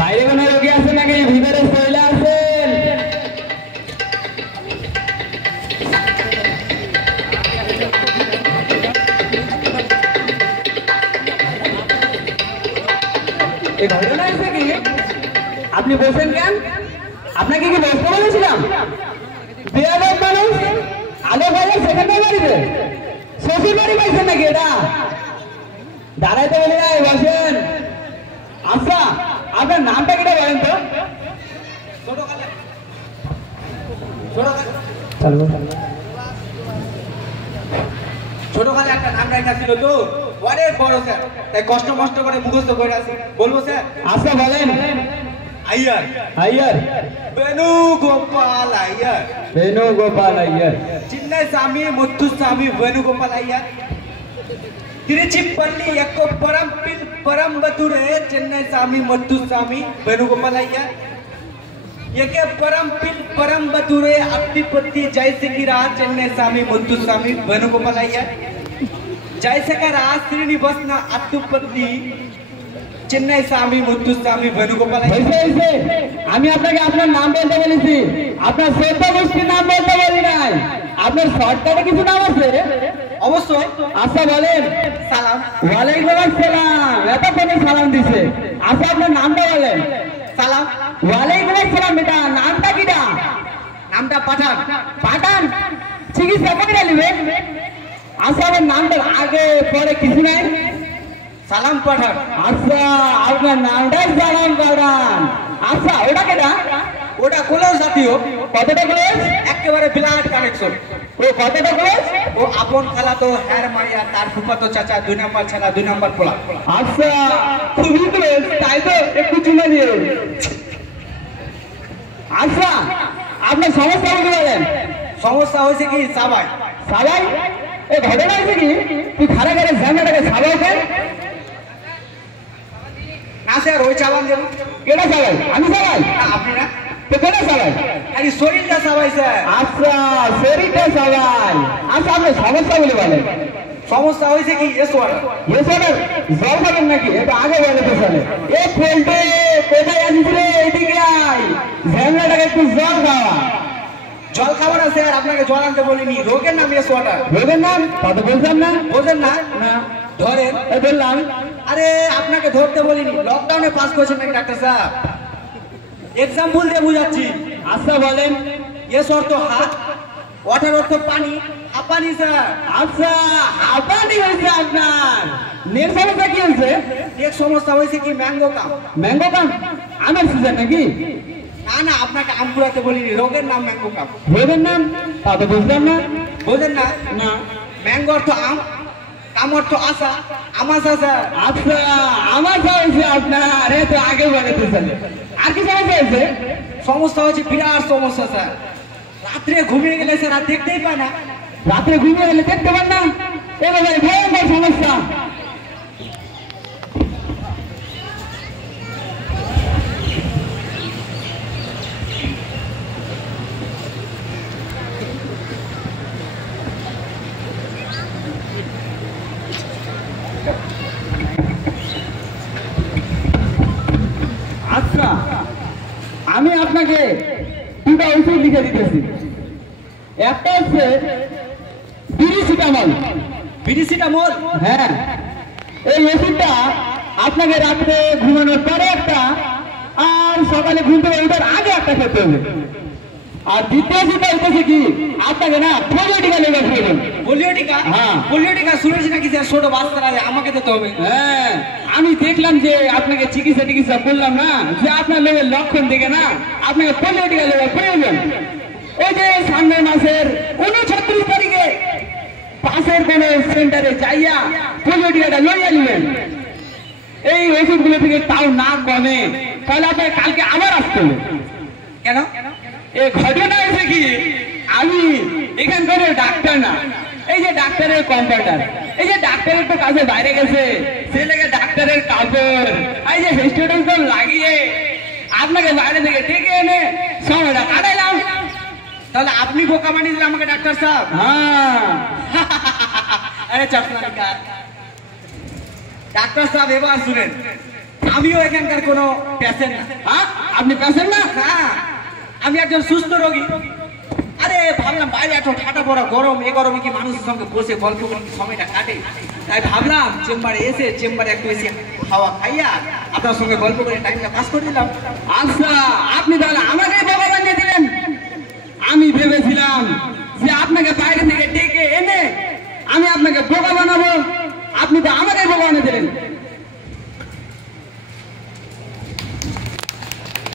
বাইরে কোনো রোগী আছে নাকি? ভিতরে চলে আসেন। এই ঘটনা আছে কি? আপনি বসেন কেন? আপনাকে কি বসতে বলেছিলাম? বেয়াদব মানুষ, আগে বলে সেখানে বাড়িতে শ্বশুর বাড়ি পাইছেন নাকি? এটা দাঁড়াইতে বলে নাই, বসেন। আচ্ছা, আপনার নামটা কিটা বলেন তো? ছোটকালে একটা নাম রাখা ছিল তো, অনেক বড় স্যার, তাই কষ্ট মষ্ট করে মুখস্থ করে আসি। বলবো স্যার? আচ্ছা বলেন। আইয়ার। আইয়ার? বেণুগোপাল আইয়ার। বেণুগোপাল আইয়ার। চেন্নাই স্বামী মুথুস্বামী বেণুগোপাল আইয়ার। తిరుచిపల్లి ఎక్కువ పరంబతురే చెన్నై స్వామి ముత్తుస్వామి వేణుగోపాల్ అయ్యర్. ఏకే పరంబతురే అత్తిపత్తి జయశేఖర చెన్నై స్వామి ముత్తుస్వామి వేణుగోపాల్ అయ్యర్. జయశేఖర శ్రీనివాసన అత్తిపత్తి চেন্নাই স্বামী মুত্তুস্বামী বেণুগোপাল আইয়ার. আমি আপনাকে আপনার নাম বলতে বলেছি, আপনার সত্য গোষ্ঠীর নাম বলতে বলি নাই। আপনার শর্টকাটে কিছু নাম আছে? অবশ্যই। আচ্ছা বলেন। সালাম। ওয়ালাইকুম আসসালাম। এতক্ষণে সালাম দিছে। আচ্ছা আপনার নামটা বলেন। সালাম। ওয়ালাইকুম আসসালাম। বেটা নামটা কিটা? নামটা পাঠান। পাঠান? চিকিৎসা করে নেবেন? আচ্ছা আপনার নামটা আগে পরে কিছু নাই? সালাম পাঠান। আচ্ছা আপনার নামটাই সালাম পাঠান। আচ্ছা ওটা কেটা? ওটা কলেজ জাতীয়। কতটা কলেজ? একেবারে ব্লাড কানেকশন। ও কতটা কলেজ? ও আপন খালা তো হ্যার মাইয়া, তার ফুফাতো চাচা 2 নম্বর ছেলা 2 নম্বর পোলা। আচ্ছা খুবই কলেজ, তাই তো একটু চুমা দিয়ে। আচ্ছা আপনার সমস্যা বলতে বলেন। সমস্যা হয়েছে কি? সাবাই। সাবাই? এই ঘটনা হয়েছে কি? তুই খারা খারা ঝামেলাটাকে সাবাই কেন? না স্যার, ওই চালান দেব। কেটা সাবাই? আমি সাবাই? না আপনি না। তো কেটা সাবাই? আরে শরীরটা সাবাই স্যার। আচ্ছা শরীরটা সাবাই। আচ্ছা আপনার সমস্যা বলে বলেন। সমস্যা হয়েছে কি? এসবের জল খাবেন নাকি? এটা আগে বলে তো চলে। এ ফেলতে কোথায় আসিস রে? এদিকে আয়, ঝামেলাটাকে একটু জল খাওয়া। জল খাবো না স্যার, আপনাকে জল আনতে বলিনি। রোগের নাম এস ওয়াটার। রোগের নাম? কত বলতাম না? বোঝেন না? না ধরেন। বললাম। আরে আপনাকে ধরতে বলিনি। লকডাউনে পাস করেছেন নাকি ডাক্তার সাহেব? এক্সাম্পল দিয়ে বুঝাচ্ছি। আচ্ছা বলেন। এস অর্থ হাত, ওয়াটার অর্থ পানি, হাঁপানি স্যার। আচ্ছা হাঁপানি হয়েছে আপনার। নেট সমস্যা কি হয়েছে? এক সমস্যা হয়েছে কি? ম্যাঙ্গো কাম। ম্যাঙ্গো কাম? আমের সিজন নাকি? না না, আপনাকে আম কুড়াতে বলিনি। রোগের নাম ম্যাঙ্গো কাম। রোগের নাম? তা তো বুঝলাম না। বোঝেন না? না। ম্যাঙ্গো অর্থ আম, কাম অর্থ আশা, আমাশা স্যার। আচ্ছা আমার হয়েছে আপনার। এ তো আগে বলে তো চলে। আর কি সমস্যা হয়েছে? সমস্যা হচ্ছে বিরাট সমস্যা স্যার। রাত্রে ঘুমিয়ে গেলে স্যার আর দেখতেই পায় না। রাত্রে ঘুমিয়ে গেলে দেখতে পান না? এবারে ভয়ঙ্কর সমস্যা। আচ্ছা আমি আপনাকে দুটা ওষুধ লিখে দিতেছি। একটা হচ্ছে প্যারাসিটামল। প্যারাসিটামল? হ্যাঁ, এই ওষুধটা আপনাকে রাত্রে ঘুমানোর পরে একটা, আর সকালে ঘুম থেকে ওঠার আগে একটা খেতে হবে। আর দ্বিতীয় ওষুধটা হচ্ছে কি, আপনাকে না পোলিও টিকা লেগে ফেলবেন। পোলিও টিকা? হ্যাঁ। পোলিও টিকা শুনেছি নাকি স্যার ছোট বাচ্চারা আমাকে দিতে হবে? হ্যাঁ, আমি দেখলাম যে আপনাকে চিকিৎসা করলাম না, যে আপনার লেগের লক্ষণ দেখে না আপনাকে পোলিও টিকা লেগে প্রয়োজন। ওই যে সামনের মাসের 29 তারিখে পাশের কোন সেন্টারে যাইয়া পোলিও টিকাটা লইয়া নিবেন। এই ওষুধগুলো থেকে তাও না কমে তাহলে আপনাকে কালকে আবার আসতে হবে। কেন? এই ঘটনা হয়েছে কি, আমি এখানকার ডাক্তার না, এই যে ডাক্তারের কম্পাউন্ডার। এই যে ডাক্তারের তো কাছে বাইরে গেছে, সে লেগে ডাক্তারের কাপড় এই যে হেস্টোডেন্স লাগিয়ে আপনাকে বাইরে থেকে ডেকে এনে সময়টা কাটাইলাম। তাহলে আপনি বোকা বানিয়ে দিলেন আমাকে ডাক্তার সাহেব। হ্যাঁ। আরে চশমা ডাক্তার সাহেব এবার শুনেন। আমিও এখানকার কোনো পেশেন্ট না। হ্যাঁ, আপনি পেশেন্ট না? হ্যাঁ, আমি একজন সুস্থ রোগী। আরে ভাবলাম বাইরে এত ঠাটা পড়া গরম, এই গরমে কি মানুষের সঙ্গে বসে গল্প করে কি সময়টা কাটে, তাই ভাবলাম চেম্বারে একটু এসে খাওয়া খাইয়া আপনার সঙ্গে গল্প করে টাইমটা পাস করে দিলাম। আচ্ছা, আপনি তাহলে আমাকে বোকা বানিয়ে দিলেন। আমি ভেবেছিলাম যে আপনাকে বাইরে থেকে ডেকে এনে আমি আপনাকে বোকা বানাবো, আপনি তো আমাকে বোকা বানিয়ে দিলেন।